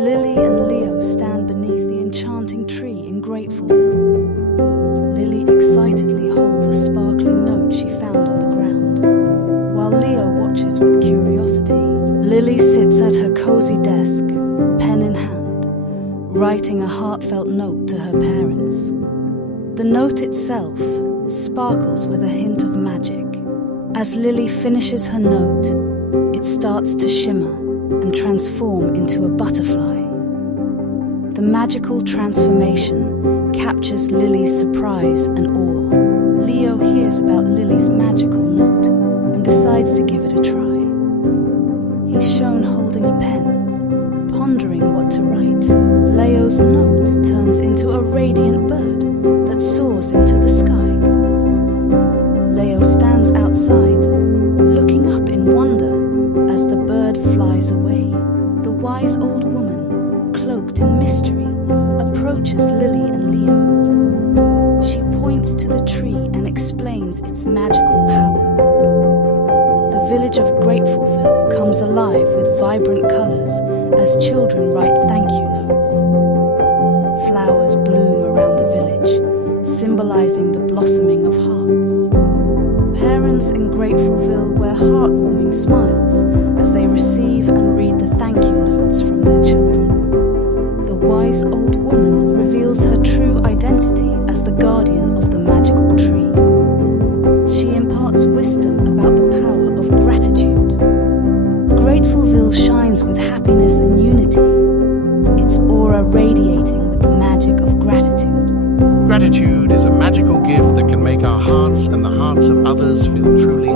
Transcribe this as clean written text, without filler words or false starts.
Lily and Leo stand beneath the enchanting tree in Gratefulville. Lily excitedly holds a sparkling note she found on the ground, while Leo watches with curiosity. Lily sits at her cozy desk, pen in hand, writing a heartfelt note to her parents. The note itself sparkles with a hint of magic. As Lily finishes her note, it starts to shimmer and transform into a butterfly. The magical transformation captures Lily's surprise and awe. Leo hears about Lily's magical note and decides to give it a try. He's shown holding a pen, pondering what to write. Leo's note turns into a radiant bird that soars into the sky. Leo stands outside, looking up in wonder as the bird flies away. The wise old woman, cloaked in mystery, approaches Lily and Leo. She points to the tree and explains its magical power. The village of Gratefulville comes alive with vibrant colors as children write thank you notes. Flowers bloom around the village, symbolizing the blossoming of hearts. Parents in Gratefulville wear heartwarming smiles as they receive and read the thank you notes from their children. The wise old woman reveals her true identity as the guardian of the magical tree. She imparts wisdom about the power of gratitude. Gratefulville shines with happiness and unity, its aura radiating with the magic of gratitude. Gratitude is a magical gift that can make our hearts and the hearts of others feel truly